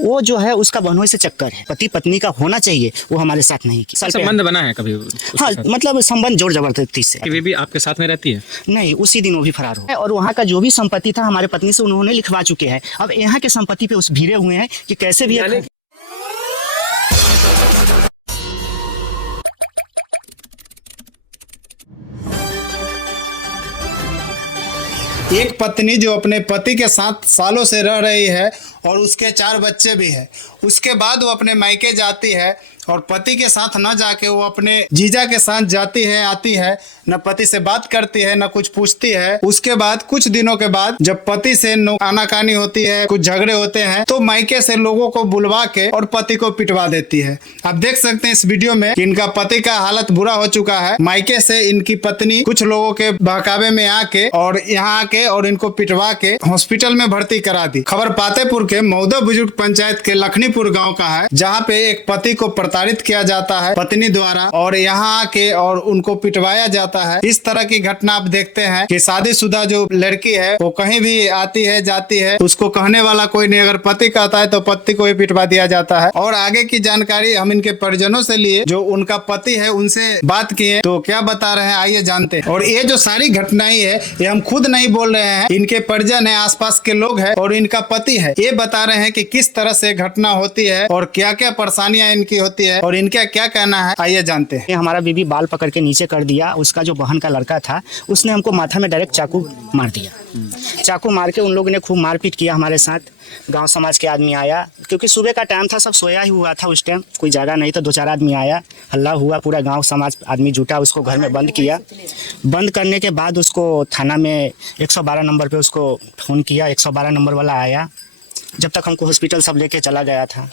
वो जो है उसका बहनोई से चक्कर है, पति पत्नी का होना चाहिए, वो हमारे साथ नहीं की। संबंध बना है कभी? हाँ, मतलब संबंध जोर जबरदस्ती से। कि वे भी आपके साथ में रहती है? नहीं, उसी दिन वो भी फरार हो, और वहाँ का जो भी संपत्ति था हमारे पत्नी से उन्होंने लिखवा चुके हैं। अब यहाँ के संपत्ति पे उस भिड़े हुए हैं कि कैसे भी एक पत्नी जो अपने पति के साथ सालों से रह रही है और उसके 4 बच्चे भी हैं, उसके बाद वो अपने मायके जाती है और पति के साथ न जाके वो अपने जीजा के साथ जाती है, आती है, न पति से बात करती है, न कुछ पूछती है। उसके बाद कुछ दिनों के बाद जब पति से आनाकानी होती है, कुछ झगड़े होते हैं, तो मायके से लोगों को बुलवा के और पति को पिटवा देती है। आप देख सकते हैं इस वीडियो में कि इनका पति का हालत बुरा हो चुका है। मायके से इनकी पत्नी कुछ लोगों के बहकावे में आके और यहाँ आके और इनको पिटवा के हॉस्पिटल में भर्ती करा दी। खबर पातेपुर के मौदा बुजुर्ग पंचायत के लखनीपुर गाँव का है, जहाँ पे एक पति को प्रताड़ित किया जाता है पत्नी द्वारा और यहाँ आके और उनको पिटवाया जाता है। इस तरह की घटना आप देखते हैं कि शादीशुदा जो लड़की है वो कहीं भी आती है जाती है, उसको कहने वाला कोई नहीं। अगर पति कहता है तो पति को ही पिटवा दिया जाता है। और आगे की जानकारी हम इनके परिजनों से लिए, जो उनका पति है उनसे बात किए, तो क्या बता रहे हैं आइए जानते हैं। और ये जो सारी घटनाएं है ये हम खुद नहीं बोल रहे हैं, इनके परिजन है, आसपास के लोग हैं और इनका पति है, ये बता रहे हैं कि किस तरह से घटना होती है और क्या क्या परेशानियां इनकी होती है और इनका क्या कहना है, आइए जानते हैं। हमारा बीबी बाल पकड़ के नीचे कर दिया। उसका जो बहन का लड़का था उसने हमको माथा में डायरेक्ट चाकू मार दिया। चाकू मार के उन लोगों ने खूब मारपीट किया हमारे साथ। गांव समाज के आदमी आया, क्योंकि सुबह का टाइम था, सब सोया ही हुआ था उस टाइम, कोई जगह नहीं, तो 2-4 आदमी आया, हल्ला हुआ, पूरा गांव समाज आदमी जुटा, उसको घर में बंद किया। बंद करने के बाद उसको थाना में 112 नंबर पे उसको फ़ोन किया। 112 नंबर वाला आया, जब तक हमको हॉस्पिटल सब लेके चला गया था।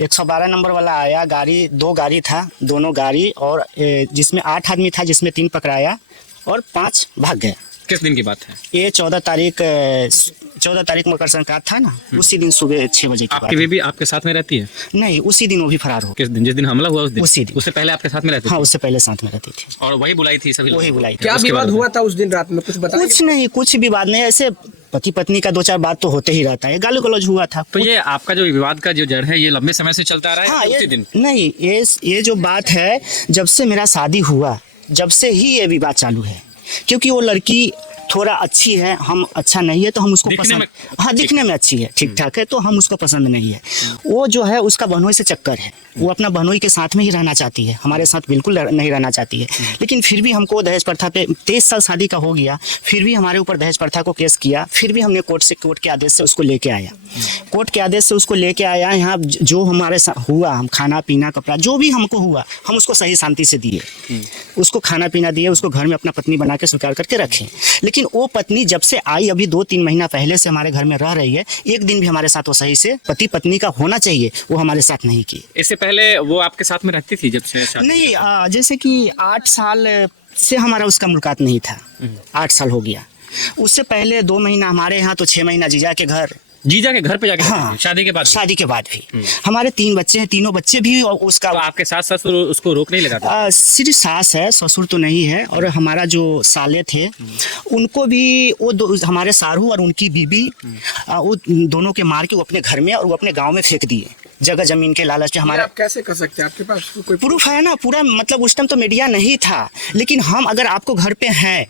112 नंबर वाला आया, गाड़ी 2 गाड़ी था, दोनों गाड़ी, और जिसमें 8 आदमी था, जिसमें 3 पकड़ाया और 5 भाग गए। किस दिन की बात है ये? 14 तारीख मकर संक्रांत था ना, उसी दिन सुबह 6 बजे की बात आपकी है। बेबी आपके साथ में रहती है? नहीं, उसी दिन वो भी फरार हो। किस दिन? जिस दिन हमला हुआ उस दिन? उसी दिन। उससे पहले आपके साथ में रहती थी? हाँ, उससे पहले साथ में रहती थी। और वही बुलाई थी सभी? वही बुलाई थी। क्या विवाद हुआ था उस दिन रात में, कुछ बताइए? कुछ नहीं, कुछ विवाद नहीं, ऐसे पति पत्नी का 2-4 बात तो होते ही रहता है, गाली गलौज हुआ था। तो ये आपका जो विवाद का जो जड़ है ये लंबे समय से चलता आ रहा है? हाँ, उसी दिन? नहीं, ये जो बात है, जब से मेरा शादी हुआ, जब से ही ये विवाद चालू है। क्योंकि वो लड़की थोड़ा अच्छी है, हम अच्छा नहीं है, तो हम उसको पसंद, हाँ दिखने में अच्छी है, ठीक ठाक है, तो हम उसको पसंद नहीं है। वो जो है उसका बहनोई से चक्कर है, वो अपना बहनोई के साथ में ही रहना चाहती है, हमारे साथ बिल्कुल नहीं रहना चाहती है। लेकिन फिर भी हमको दहेज प्रथा पे 23 साल शादी का हो गया, फिर भी हमारे ऊपर दहेज प्रथा को केस किया। फिर भी हमने कोर्ट के आदेश से उसको लेके आया, कोर्ट के आदेश से उसको लेके आया यहाँ। जो हमारे साथ हुआ, हम खाना पीना कपड़ा जो भी हमको हुआ, हम उसको सही शांति से दिए, उसको खाना पीना दिए, उसको घर में अपना पत्नी बना के स्वीकार करके रखे। लेकिन वो पत्नी जब से आई, अभी 2-3 महीना पहले से हमारे घर में रह रही है, एक दिन भी हमारे साथ वो सही से पति पत्नी का होना चाहिए, वो हमारे साथ नहीं की। इससे पहले वो आपके साथ में रहती थी जब से शादी? नहीं, जैसे कि 8 साल से हमारा उसका मुलाकात नहीं था, 8 साल हो गया। उससे पहले 2 महीना हमारे यहाँ, तो 6 महीना जीजा के घर पे जाके। हाँ, शादी के बाद? शादी के बाद भी हमारे 3 बच्चे हैं, तीनों बच्चे भी उसका। तो आपके सास ससुर उसको रोक नहीं लगाते? सिर्फ सास है, ससुर तो नहीं है। और हमारा जो साले थे उनको भी वो हमारे सारू और उनकी बीबी, वो दोनों के मार के वो अपने घर में और वो अपने गांव में फेंक दिए, जगह जमीन के लालच पे। हमारा आप कैसे कर सकते हैं? आपके पास कोई प्रूफ है ना पूरा, मतलब उस टाइम तो मीडिया नहीं था। लेकिन हम अगर आपको घर पे हैं,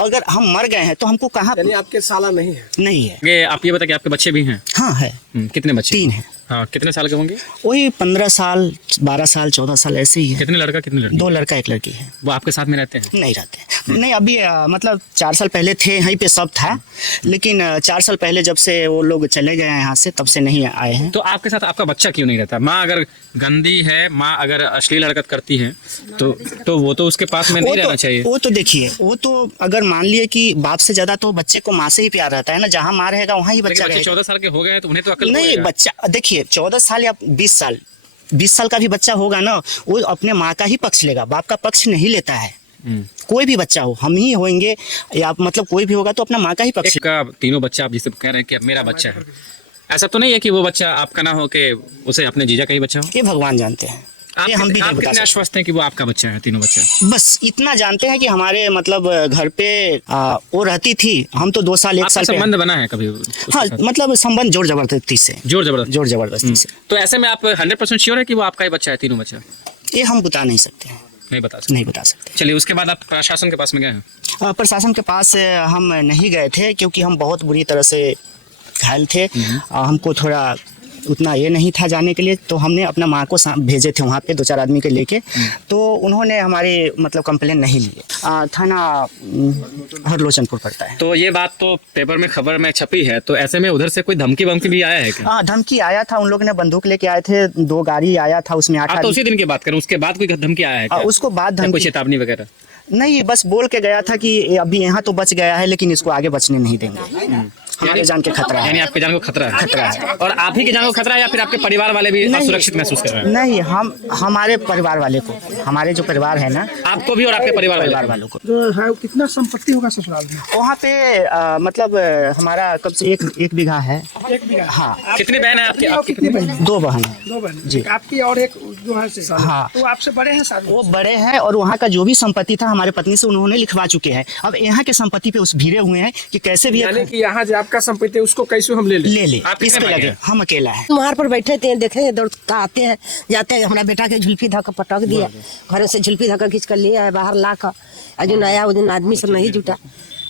अगर हम मर गए हैं तो हमको कहाँ? यानी आपके साला नहीं है? नहीं है। ये आप ये बता कि आपके बच्चे भी हैं? हाँ है। कितने बच्चे? 3 हैं। हाँ, कितने साल के होंगे? वही 15 साल, 12 साल, 14 साल ऐसे ही है। कितने लड़का कितने लड़की? 2 लड़का 1 लड़की है। वो आपके साथ में रहते हैं? नहीं रहते। नहीं, अभी मतलब 4 साल पहले थे, यहीं पे सब था। लेकिन 4 साल पहले जब से वो लोग चले गए यहाँ से, तब से नहीं आए हैं। तो आपके साथ आपका बच्चा क्यों नहीं रहता? माँ अगर गंदी है, माँ अगर अश्लील हरकत करती है, तो वो तो उसके पास में नहीं रहना चाहिए। वो तो देखिए, वो तो अगर मान लिए कि बाप से ज्यादा तो बच्चे को माँ से ही प्यार रहता है ना, जहाँ माँ रहेगा वहाँ ही बच्चा रहेगा। 14 साल के हो गए तो उन्हें तो अकल नहीं, बच्चा देखिए 14 साल या 20 साल का भी बच्चा होगा ना, वो अपने माँ का ही पक्ष लेगा, बाप का पक्ष नहीं लेता है। कोई भी बच्चा हो, हम ही होंगे या मतलब कोई भी होगा तो अपना माँ का ही पक्ष। का तीनों बच्चा आप जिसे कह रहे हैं कि अब मेरा बच्चा है, ऐसा तो नहीं है कि वो बच्चा आपका ना हो, कि उसे अपने जीजा का ही बच्चा हो? ये भगवान जानते हैं। आप, ये हम भी आप नहीं बता कितने सकते। आश्वस्त हैं कि वो आपका बच्चा है, तीनों बच्चा? बस इतना जानते हैं कि हमारे मतलब घर पे वो रहती थी। हम तो 2 साल 1 आपका साल संबंध बना है कभी उसके हाँ साथ? मतलब संबंध जोर जबरदस्ती से। जोर जबरदस्त। जोर जबरदस्ती से। तो ऐसे में आप 100% श्योर है कि वो आपका ही बच्चा है, तीनों बच्चा? ये हम बता नहीं सकते हैं। नहीं बता सकते। नहीं बता सकते। चलिए, उसके बाद आप प्रशासन के पास में गए हैं? प्रशासन के पास हम नहीं गए थे क्योंकि हम बहुत बुरी तरह से घायल थे। हमको थोड़ा उतना ये नहीं था जाने के लिए, तो हमने अपना माँ को भेजे थे वहाँ पे 2-4 आदमी के लेके। तो उन्होंने हमारे मतलब कंप्लेन नहीं लिए। थाना हरलोचनपुर पड़ता है। तो ये बात तो पेपर में खबर में छपी है, तो ऐसे में उधर से कोई धमकी वमकी भी आया है क्या? हाँ धमकी आया था। उन लोग ने बंदूक लेके आए थे। 2 गाड़ी आया था, उसमें 8 आप तो उसी दिन की बात करें, उसके बाद कोई धमकी आया है क्या? उसको बाद या कोई धमकी चेतावनी वगैरह? नहीं, बस बोल के गया था कि अभी यहाँ तो बच गया है लेकिन इसको आगे बचने नहीं देंगे। हमारे जान के खतरा है। यानी आपके जान को खतरा है? खतरा है। और आप ही के जान को खतरा है या फिर आपके परिवार वाले भी असुरक्षित महसूस कर रहे हैं? नहीं, हम हमारे परिवार वाले को, हमारे जो परिवार है ना, आपको भी और आपके परिवार वालों को। जो है कितना संपत्ति होगा ससुराल में? वहाँ पे मतलब हमारा कब से 1 बीघा है। 1 बीघा। हाँ। कितनी बहन है आपकी? आपकी कितनी बहन? 2 बहन। 2 बहन जी। आपकी और एक जो है से। हाँ। तो आपसे बड़े हैं सारे? वो बड़े हैं और वहाँ का जो भी संपत्ति था हमारे पत्नी से उन्होंने लिखवा चुके हैं। अब यहाँ के संपत्ति पे उस भिड़े हुए हैं कि कैसे भी यानी कि यहाँ जो आपका संपत्ति है उसको कैसे हम ले ले आप कितने इस पे भाई लगे। हैं? हम अकेला है। मार पर बैठे थे, देखे दौड़ आते हैं जाते हैं। हमारा बेटा के झुल्फी धक्का पटक दिया, घर से झुल्फी धक्का खींच कर लिया है बाहर ला कर। अजून आया उस दिन आदमी सब नहीं जुटा,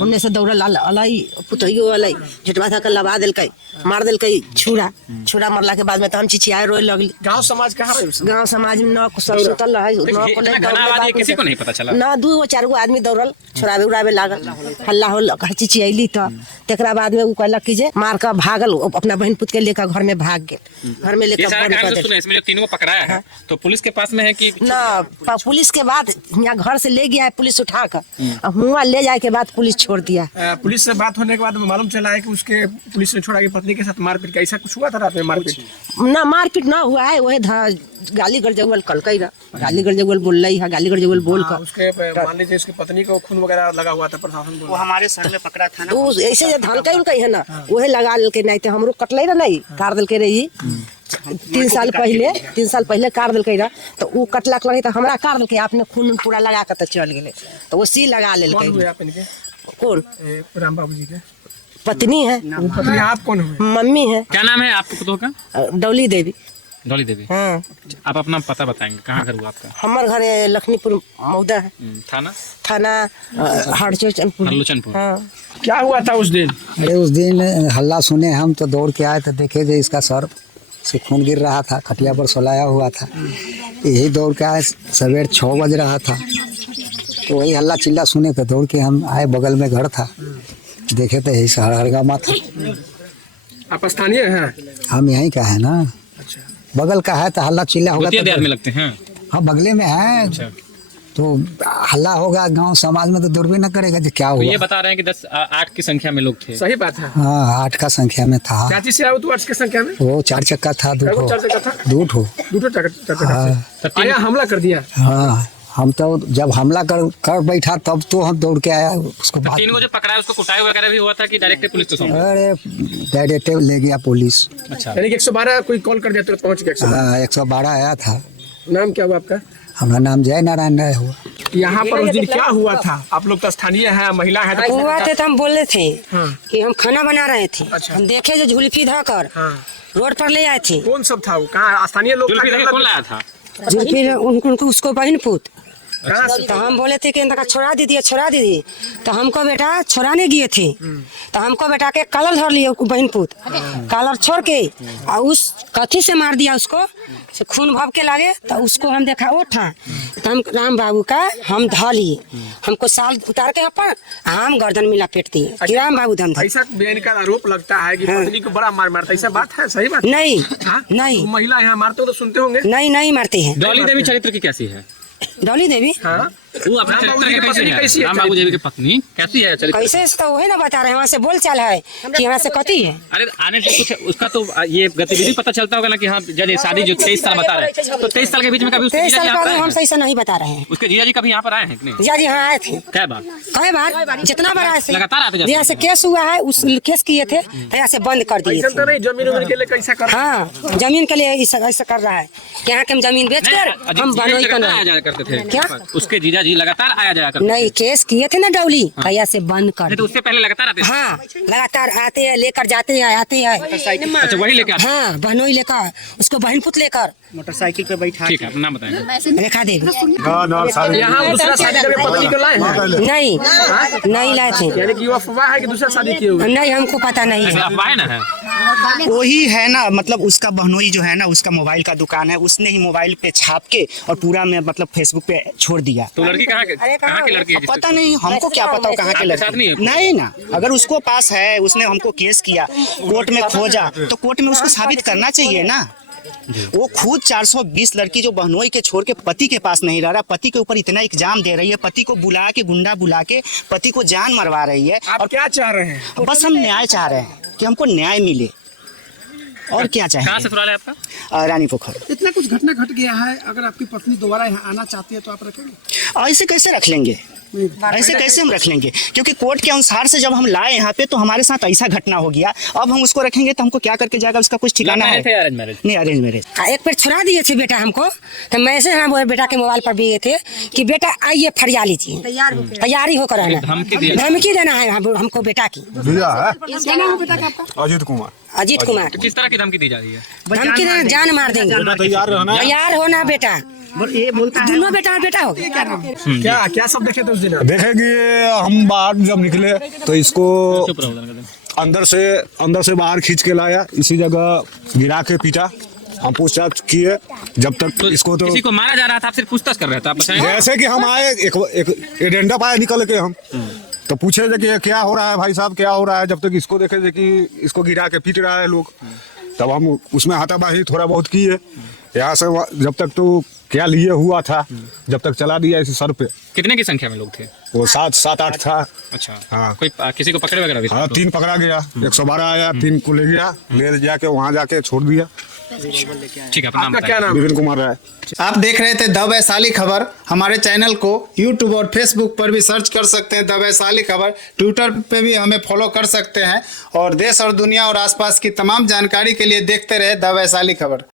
उनने से दौड़ा अलाई पुतैयो अलाई झुटवा धक्का लगा दिलकै, मार दिलकै छुरा मारला के बाद में तो हम चिचियाए रोए लगली। गांव समाज कहाँ है? गांव समाज में न सब सुतल रहे, किसी को नहीं पता चला? ना 2-4 गो आदमी दौड़ल, छोड़ावे उड़ावे लागल, हल्ला होल, चिचियली। तो तेकरा बाद में उ कहलक कि जे मार कर भागल, अपना बहन पुत के लेकर घर में भाग गेल। घर में ये लेकर सारा बंद काम कर जो देल। सुने, इसमें जो तीनों को पकड़ाया है, तो पुलिस के पास में है कि? ना पुलिस के बाद यहाँ घर से ले गया है पुलिस उठा कर, हुआ ले जाए के बाद पुलिस छोड़ दिया। पुलिस से बात होने के बाद मालूम चला है कि उसके पुलिस ने छोड़ा कि पत्नी के साथ मारपीट का, ऐसा कुछ हुआ था रात में? मारपीट ना मारपीट ना हुआ है, वही गाली गलजगल कलकई रहा, गाली गलजगल बोल रही है, गाली गलजगल बोल कर। उसके मान लीजिए उसकी पत्नी को खून वगैरह लगा हुआ था, प्रशासन वो हमारे सर में पकड़ा था ना। तो ऐसे जो धनकई उनकई है ना, वही लगा के नहीं तो हमरो कटले रहा नहीं, काट दिल के रही। 3 साल पहले काट दिल रहा, तो वो कटला लगे तो हमरा काट दिल, आपने खून पूरा लगा कर तो चल गए, तो वो सी लगा ले। कौन? राम बाबू जी के पत्नी है। पत्नी आप कौन हुए? मम्मी है। क्या नाम है आपके पुतों का? डोली देवी। डॉली देवी। हाँ। आप अपना पता बताएंगे, कहाँ घर हुआ आपका? हमार घर लक्ष्मीपुर मौदा है। थाना हरलोचनपुर। हाँ। क्या हुआ था उस दिन? अरे उस दिन हल्ला सुने हम तो दौड़ के आए तो देखे जो इसका सर से खून गिर रहा था, खटिया पर सोलाया हुआ था। यही दौड़ के आए, सवेर 6 बज रहा था, तो वही हल्ला चिल्ला सुने तो दौड़ के हम आए, बगल में घर था, देखे तो यही हरगामा था। आप स्थानीय हैं? हम यहीं का है ना। अच्छा। बगल का है तो हल्ला चिल्ला होगा तो में लगते हैं। हाँ बगले में है। अच्छा। तो हल्ला होगा गांव समाज में तो दौड़ भी न करेगा जो क्या तो हुआ। ये बता रहे हैं कि 8 की संख्या में लोग थे। सही बात है। हाँ 8 का संख्या में था। क्या चीज से आया तो 8 की संख्या में? वो 4 चक्का था, 2 चक्का आया, हमला कर दिया। हाँ हम तो जब हमला कर बैठा तब तो हम दौड़ के आया उसको। 3 को जो पकड़ा है उसको कुटाई वगैरह भी हुआ था कि डायरेक्ट पुलिस को सौंपा? अरे डायरेक्ट ले गया पुलिस। अच्छा। यानी कि 112 कोई कॉल कर दिया तो पहुंच गया 112? हाँ 112 आया था। नाम क्या हुआ आपका? हमारा नाम जय नारायण राय हुआ। यहाँ पर उस दिन क्या हुआ था? आप लोग तो स्थानीय है, महिला है, तो हुआ थे तो हम बोले थे हाँ। कि हम खाना बना रहे थे। अच्छा। हम देखे जो झुल्फी धकर हाँ। रोड पर ले आए थे। कौन सब था वो? कहाँ स्थानीय लोग? कौन लाया था? झुल्फी उनको उसको बहन पुत। कहाँ से? तो हम बोले थे कि इनका छोड़ा दीजिए। तो हमको बेटा छोड़ाने गए थे, तो हमको बेटा के कलर धर लिए बहन पुत, कलर छोड़ के और उस कथी से मार दिया उसको, से खून भव के लगे। तो उसको हम देखा उठा, तो हम राम बाबू का हम धा लिए, हमको साल उतार के अपन हम गर्दन में लपेट दिए कि राम बाबू धम धर। ऐसा बेन का आरोप लगता है कि पत्नी को बड़ा मार मारता, ऐसा बात है? सही बात नहीं हाँ? नहीं महिला यहाँ मारते हो तो सुनते होंगे? नहीं मारते हैं। डॉली देवी चरित्र की कैसी है? डॉली देवी हाँ। वो अपने राम बाबू चरित्र जी की के पत्नी कैसी है? राम बाबू जी की पत्नी कैसी है चरित्र? कैसे तो वही ना बता रहे हैं, वहाँ से बोल चाल है कि यहाँ से कती है। अरे आने से कुछ उसका तो ये गतिविधि पता चलता होगा ना कि हाँ जब ये शादी जो 23 साल बता रहे हैं, तो 23 साल के बीच में कभी उसके 23 जीजा साल जी का यहाँ पर आए हम हैं? सही से नहीं बता रहे हैं। उसके जीजा जी कभी यहाँ पर आए हैं कि नहीं? जिया जी हाँ आए थे क्या बात? कई बार, जितना बार आए थे। लगातार आते जाते जहाँ से केस हुआ है उस केस किए थे तो यहाँ से बंद कर दिए ऐसा तो थे। नहीं जमीन उमीन के लिए कैसा कर हाँ जमीन के लिए ऐसा कर रहा है कि यहाँ के हम जमीन बेच कर हम बनोई लगातार आया कर जाया करते थे क्या? उसके जीजा जी लगातार आया जाया करते नहीं केस किए थे ना डौली कैया से बंद कर नहीं, तो दिए। उससे पहले लगातार आते थे। हाँ लगातार आते हैं लेकर जाते हैं आते हैं। अच्छा वही लेके आते हाँ बहनोई लेकर उसको बहन पुत लेकर मोटरसाइकिल पे बैठा ठीक है नाम बताएंगे। रेखा देवी यहाँ दूसरा शादी करके पत्नी को लाए हैं? नहीं लाए थे। यानी कि वो अफवाह है कि दूसरा शादी किए हुए? नहीं हमको पता नहीं है। अफवाह ना है। वही है ना, मतलब उसका बहनोई जो है ना, उसका मोबाइल का दुकान है, उसने ही मोबाइल पे छाप के और पूरा में मतलब फेसबुक पे छोड़ दिया। तो लड़की कहाँ की लड़की है? पता नहीं, हमको क्या पता कहाँ के आपके साथ नहीं लड़की। है? नहीं ना, अगर उसको पास है, उसने हमको केस किया, कोर्ट में खोजा, तो कोर्ट में उसको साबित करना चाहिए ना। वो खुद 420 लड़की जो बहनोई के छोड़ के पति के पास नहीं रह रहा, पति के ऊपर इतना इल्जाम दे रही है, पति को बुला के गुंडा बुला के पति को जान मरवा रही है। आप क्या चाह रहे हैं? बस हम न्याय चाह रहे हैं कि हमको न्याय मिले, और क्या कहाँ चाहिए। से ससुराल है आपका? रानी पोखर। इतना कुछ घटना घट गया है, अगर आपकी पत्नी दोबारा यहाँ आना चाहती है तो आप रखेंगे? ऐसे कैसे रख लेंगे, ऐसे कैसे हम रख लेंगे, क्योंकि कोर्ट के अनुसार से जब हम लाए यहाँ पे तो हमारे साथ ऐसा घटना हो गया, अब हम उसको रखेंगे तो हमको क्या करके जाएगा, उसका कुछ ठिकाना है? Arrange marriage? नहीं, अरेंज मैरिज। एक पेड़ छुड़ा दिए थे बेटा हमको, तो मैसेज हम बेटा के मोबाइल पर दिए थे कि बेटा आइए फरिया लीजिए, तैयारी होकर आना। धमकी देना है हमको बेटा की। क्या नाम है बेटा का आपका? अजीत कुमार। अजीत कुमार। तो किस तरह की धमकी दी जा रही है? धमकी देना, जान मार देंगे। तैयार होना बेटा, ये बोलता है दोनों बेटा हो गया। क्या क्या सब देखे थे उस दिन? देखे कि हम बाहर जब निकले तो इसको चुप रहो जरा। अंदर से बाहर खींच के लाया, इसी जगह गिरा के पीटा। हम पूछताछ किए जब तक तो इसको तो किसी को मारा जा रहा था, आप सिर्फ पूछताछ कर रहे थे, आप बताएं। जैसे कि हम आए एक एजेंडा पाया निकल के हम तो पूछे थे कि क्या हो रहा है भाई साहब, क्या हो रहा है। जब तक इसको देखे थे कि इसको गिरा के पीट रहा है लोग, तब हम उसमें हाथापाई थोड़ा बहुत किए। यहाँ से जब तक तो क्या लिए हुआ था, जब तक चला दिया इस सर पे। कितने की संख्या में लोग थे? वो 7-8 था। अच्छा हाँ। कोई किसी को पकड़े वगैरह भी? हाँ 3 पकड़ा गया, 112 आया, 3 को ले गया, ले जाके वहाँ जाके छोड़ दिया। ठीक है, अपना नाम आपका क्या नाम? विपिन कुमार राय। आप देख रहे थे द वैशाली खबर। हमारे चैनल को YouTube और Facebook पर भी सर्च कर सकते हैं द वैशाली खबर। ट्विटर पे भी हमें फॉलो कर सकते हैं, और देश और दुनिया और आसपास की तमाम जानकारी के लिए देखते रहे द वैशाली खबर।